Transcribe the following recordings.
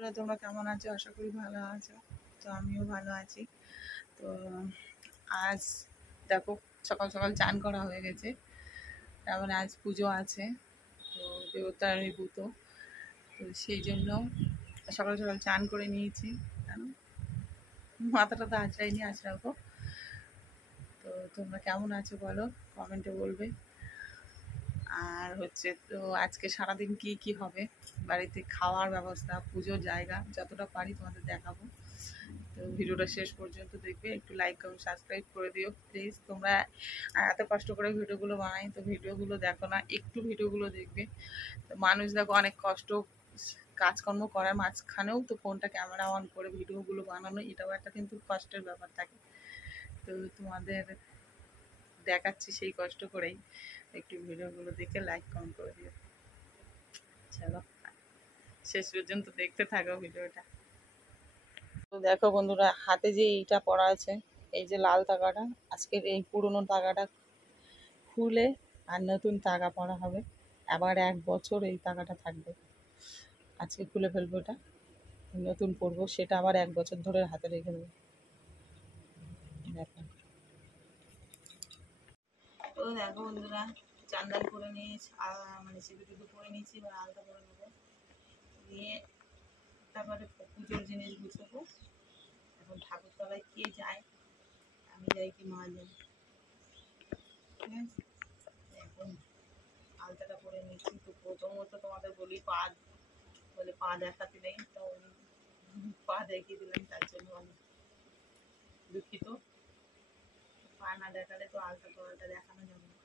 বন্ধুরা তোমরা কেমন আছো? আশা করি ভালো আছো। তো আমিও ভালো আছি। তো আজ দেখো সকাল সকাল চান করা হয়ে গেছে, তারপরে আজ পুজো আছে, তো দেবতারই পুজো, তো সেই জন্য সকাল সকাল চান করে নিয়েছি। কেন মাথাটা তো আঁচড়াইনি, আঁচড়াবো। তো তোমরা কেমন আছো বলো, কমেন্টে বলবে। আর হচ্ছে তো আজকে সারাদিন কি কি হবে, বাড়িতে খাওয়ার ব্যবস্থা, পুজোর জায়গা, যতটা পারি তোমাদের দেখাবো। তো ভিডিওটা শেষ পর্যন্ত দেখবে, একটু লাইক কমেন্ট সাবস্ক্রাইব করে দিও প্লিজ। তোমরা এত কষ্ট করে ভিডিওগুলো বানাই, তো ভিডিওগুলো দেখো না, একটু ভিডিওগুলো দেখবে। তো মানুষ দেখো অনেক কষ্ট কাজকর্ম করার মাঝখানেও তো ফোনটা ক্যামেরা অন করে ভিডিওগুলো বানানো, এটাও একটা কিন্তু কষ্টের ব্যাপার থাকে। তো তোমাদের দেখাচ্ছি সেই কষ্ট করেই, একটু ভিডিওগুলো দেখে লাইক কমেন্ট করে দিও। চলো শেষ পর্যন্ত দেখতে থাকো ভিডিওটা। তো দেখো বন্ধুরা, হাতে যে এইটা পরা আছে, এই যে লাল তাগাটা, আজকের এই পুরনো তাগাটা খুলে আর নতুন তাগা পরা হবে। আবার 1 বছর এই তাগাটা থাকবে। আজকে খুলে ফেলবো, এটা নতুন পরবো, সেটা আবার 1 বছর ধরে হাতে রেখে দেবো। দেখো, তো দেখো বন্ধুরা, চান্দাল করে নিয়েছি, মানে সিঁদুর টিঁদুর করে নিয়েছি, এবার আলতা করে নেবো, নিয়ে তারপরে পুজোর জিনিস গুছাবো। এখন ঠাকুরতলায় কে যায়, আমি যাই কি মা যাই, ঠিক আছে। এখন আলতাটা করে নিচ্ছি। তো প্রথমত তোমাদের বলি, পা বলে পা দেখাতে নেই, তো পা দেখিয়ে দিলাম, তার জন্য আমি দুঃখিত। পা না দেখালে তো আলতা করাটা দেখানো যাবে না।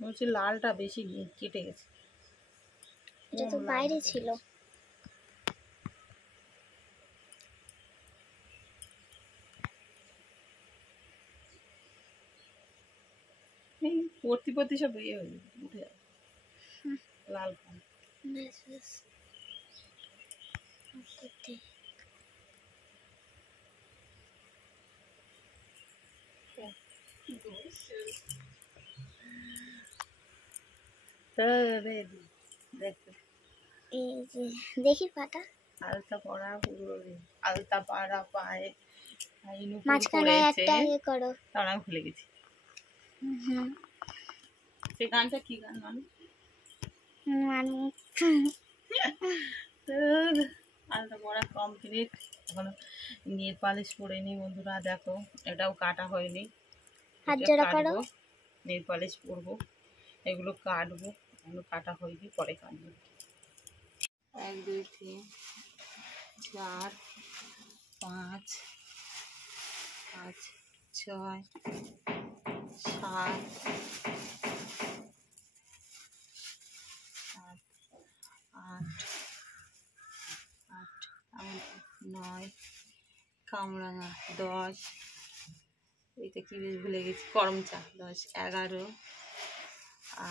বলছি লালটা বেশি কেটে গেছে, এটা তো বাইরে ছিল। পড়তে পড়তে সব ইয়ে হয়ে যাবে, উঠে যাবে লাল পান। দেখো এই যে দেখি পাটা আলতা পরা, পুরো আলতা পাড়া পায়ে, মাঝখানে একটা ইয়ে করো। তারা ভুলে গেছি সে গানটা কি গান আলতা পরা কমপ্লিট। এখন নেল পালিশ পরে নি বন্ধুরা, দেখো এটাও কাটা হয়নি, হাত জোড়া করো। নেল পালিশ পরবো, এগুলো কাটবো, এগুলো কাটা হয়নি, পরে কাটবো। 1 2 3 4 5 5 6 7 8 9 কামরাঙা 10, এইটা কি বেশ ভুলে গেছি, করমচা 10 11,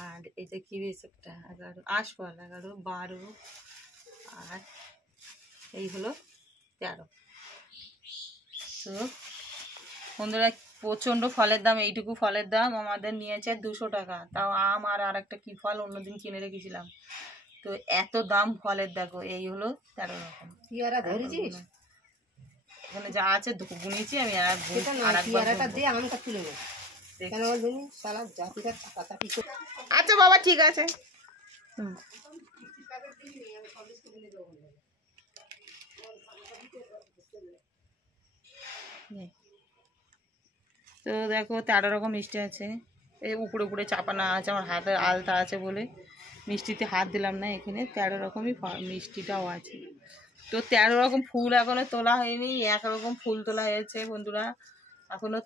আর এটা কি বেশ একটা 11, আশফল 11 12, আর এই হলো 13। তো বন্ধুরা, প্রচণ্ড ফলের দাম, এইটুকু ফলের দাম আমাদের নিয়েছে 200 টাকা। তাও আম আর একটা কি ফল অন্যদিন কিনে রেখেছিলাম। তো এত দাম ফলের, দেখো এই হলো 13 রকম। এখানে যা আছে গুনেছি আমি, আচ্ছা বাবা ঠিক আছে। তো দেখো 13 রকম মিষ্টি আছে, এই উপরে উপরে চাপানো আছে, আমার হাতে আলতা আছে বলে মিষ্টিতে হাত দিলাম না। এখানে 13 রকমই মিষ্টিটাও আছে। তো 13 রকম ফুল এখনো তোলা হয়নি, 1 রকম ফুল তোলা হয়েছে বন্ধুরা। এখনো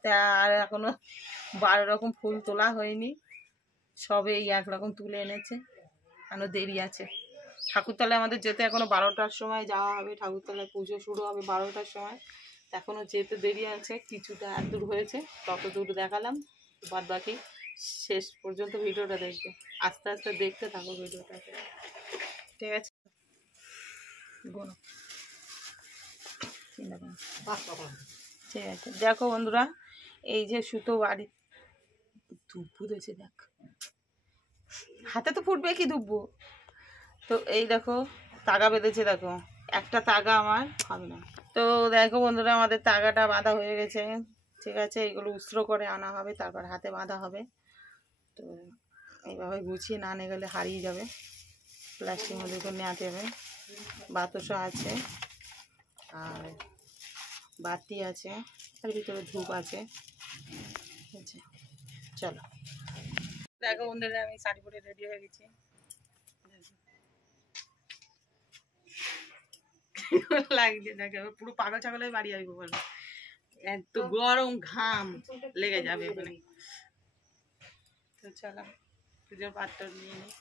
12 রকম ফুল তোলা হয়নি, সবে এই একরকম তুলে এনেছে, এখনো দেরি আছে। ঠাকুরতলায় আমাদের যেতে এখনো 12টার সময় যাওয়া হবে, ঠাকুরতলায় পুজো শুরু হবে 12টার সময়, এখনো যেতে দেরি আছে, কিছুটা এত দূর হয়েছে, তত দূর দেখালাম, বাদ বাকি শেষ পর্যন্ত ভিডিওটা দেখবে, আস্তে আস্তে দেখতে থাকো ভিডিওটা, ঠিক আছে? ঠিক আছে, দেখো বন্ধুরা, এই যে সুতো বাড়ি ধূপ ফুটেছে, দেখ হাতে তো ফুটবে কি ধূপ, তো এই দেখো তাগা বেঁধেছে, দেখো একটা তাগা আমার হবে না। তো দেখো বন্ধুরা, আমাদের তাগাটা বাঁধা হয়ে গেছে, ঠিক আছে? এগুলো উস্ত্র করে আনা হবে, তারপর হাতে বাঁধা হবে। তো এইভাবে গুছিয়ে না নিয়ে গেলে হারিয়ে যাবে, প্লাস্টিক মধ্যে করে নেওয়াতে হবে। বাতাসা আছে, আর বাতি আছে, তার ভিতরে ধূপ আছে, ঠিক আছে? চলো দেখো বন্ধুরা, আমি শাড়ি পরে রেডি হয়ে গেছি, লাগছে দেখে পুরো পাগল ছাগল হয়ে বাড়ি আসবো বলে, এত গরম ঘাম লেগে যাবে ওখানে। তো চলো পুজোর পাত্র নিয়ে নিই।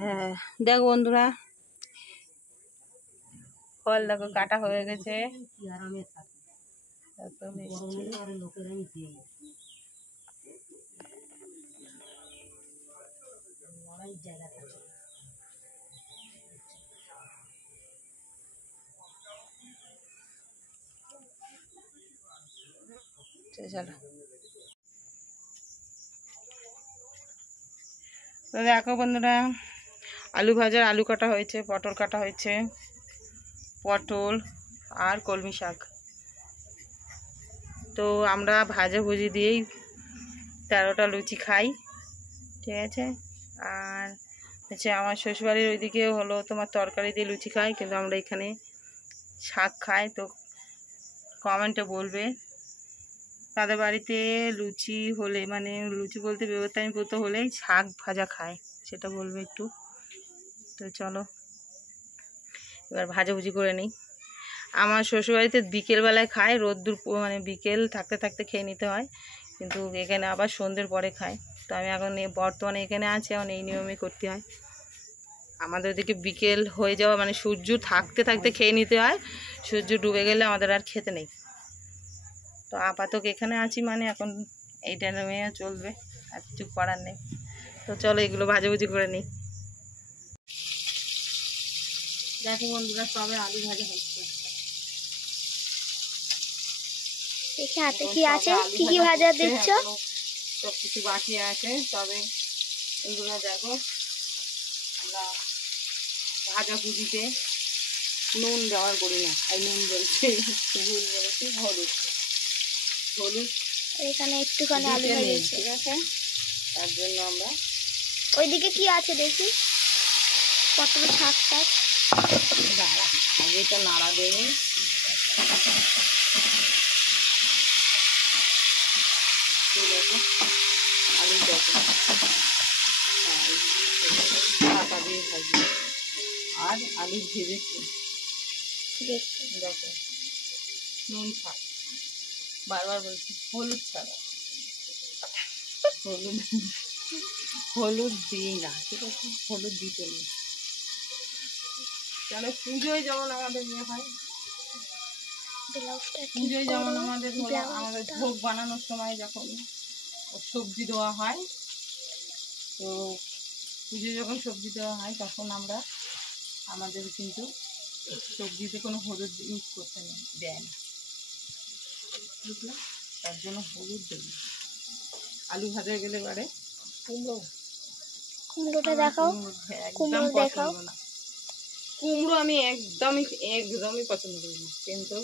হ্যাঁ দেখো বন্ধুরা, ফল দেখো কাটা হয়ে গেছে। এত মিষ্টি। চলো তো দেখো বন্ধুরা, আলু ভাজার আলু কাটা হয়েছে, পটল কাটা হয়েছে, পটল আর কলমি শাক। তো আমরা ভাজাভুজি দিয়েই 13টা লুচি খাই, ঠিক আছে। আর হচ্ছে আমার শ্বশুরবাড়ির ওইদিকে হলো তোমার তরকারি দিয়ে লুচি খাই, কিন্তু আমরা এখানে শাক খাই। তো কমেন্টে বলবে তাদের বাড়িতে লুচি হলে, মানে লুচি বলতে বেউতানি পুতো হলেই শাক ভাজা খায়, সেটা বলবে একটু। তো চলো এবার ভাজাভুজি করে নিই। আমার শ্বশুরবাড়িতে বিকেলবেলায় খায়, রোদ্দুর মানে বিকেল থাকতে থাকতে খেয়ে নিতে হয়, কিন্তু এখানে আবার সন্ধ্যের পরে খায়। তো আমি এখন বর্তমানে এখানে আছি, এখন এই নিয়মই করতে হয়। আমাদের ওদিকে বিকেল হয়ে যাওয়া মানে সূর্য থাকতে থাকতে খেয়ে নিতে হয়, সূর্য ডুবে গেলে আমাদের আর খেতে নেই। তো আপাতত এখানে আছি মানে এখন এইটা নিয়ে চলবে, আর কিছু করার নেই। তো চলো এগুলো ভাজাভুজি করে নিই। দেখো বন্ধুরা, সবে আলু ভাজা হচ্ছে। দেখি হাতে কি আছে, কি কি ভাজা দিচ্ছ? সব কিছু বাকি আছে, তবে বন্ধুরা দেখো আমরা ভাজাভুজিতে নুন ব্যবহার করি না, আর নুন বলছে ভুল বলেছি, হলুদ। হলুদ এখানে একটুখানি আলু নেই, ভাজা, ঠিক আছে। তার জন্য আমরা ওইদিকে কি আছে দেখি, পটল শাক টাক। দাঁড়া, আগে এটা নাড়া দেবে। দেখো আলু দেখো ঢাকা দিয়ে ভাজবে, আর আলু ভেজেছি দেখো। নুন ছাড়া, বারবার বলছি হলুদ ছাড়া, হলুদ দিই না, ঠিক আছে, হলুদ দিতে নেই। কেন পুজোয় যেমন আমাদের ইয়ে হয়, পুজোয় যেমন আমাদের আমাদের ভোগ বানানোর সময় যখন সবজি দেওয়া হয়, তো পুজোয় যখন সবজি দেওয়া হয় তখন আমরা আমাদের কিন্তু সবজিতে কোনো হলুদ ইউজ করতে দেয় না, বুঝলাম। তার জন্য হলুদ দেব। আলু ভাজা গেলে এবারে কুমড়োটা দেখাও, কুমড়ো দেখাও। কুমড়ো আমি একদমই পছন্দ করি না, কিন্তু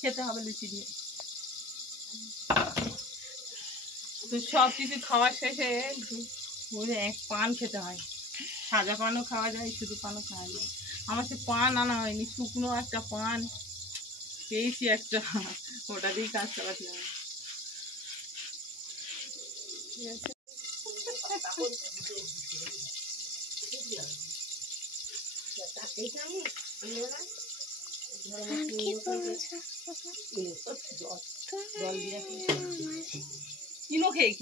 খেতে হবে লুচি দিয়ে। তো সব কিছু খাওয়ার শেষে এক পান খেতে হয়, সাজা পানও খাওয়া যায়, শুধু পানও খাওয়া যায়। আমার সে পান আনা হয়নি, শুকনো একটা পান পেয়েছি একটা, ওটা দিয়েই কাজ চালাতে হবে, ঠিক আছে। ইনো খেয়ে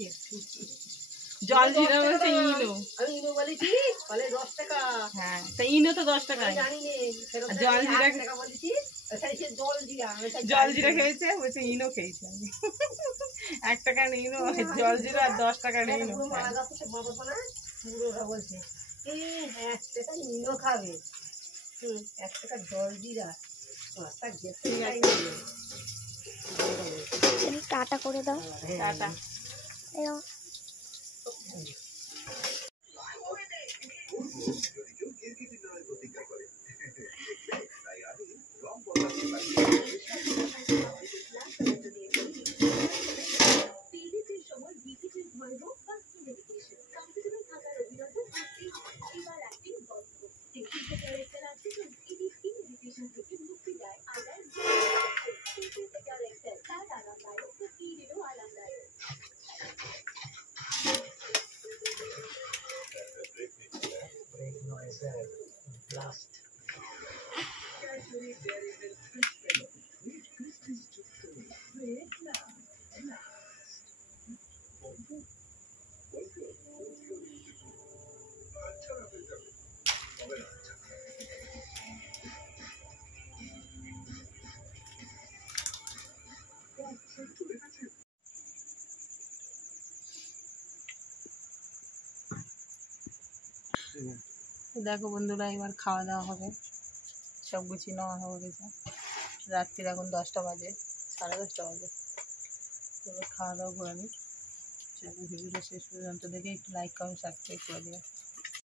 জল জিরা বলছে ইনো, আমি ইনো বলেছি, বলে 10 টাকা। হ্যাঁ, তা ইনো তো 10 টাকা, জানি না। জল জিরা টাকা বলেছি, খাইছে জল জিরা খেয়েছে, বলছে ইনো খেয়েছে। 1 টাকা ইনো, জল জিরা আর 10 টাকা ইনো। পুরোটা বলছে 1 টাকা ইনো খাবে, 1 টাকা জল জিরা। টাটা করে দাও, টাটা। তো দেখো বন্ধুরা, এবার খাওয়া দাওয়া হবে, সব গুছিয়ে নেওয়া হয়ে গেছে। রাত্রির এখন 10টা বাজে, 10:30 বাজে। তো এবার খাওয়া দাওয়া করে নিই। চলো, ভিডিওটা শেষ পর্যন্ত দেখে একটু লাইক কমেন্ট সাবস্ক্রাইব করে দিও।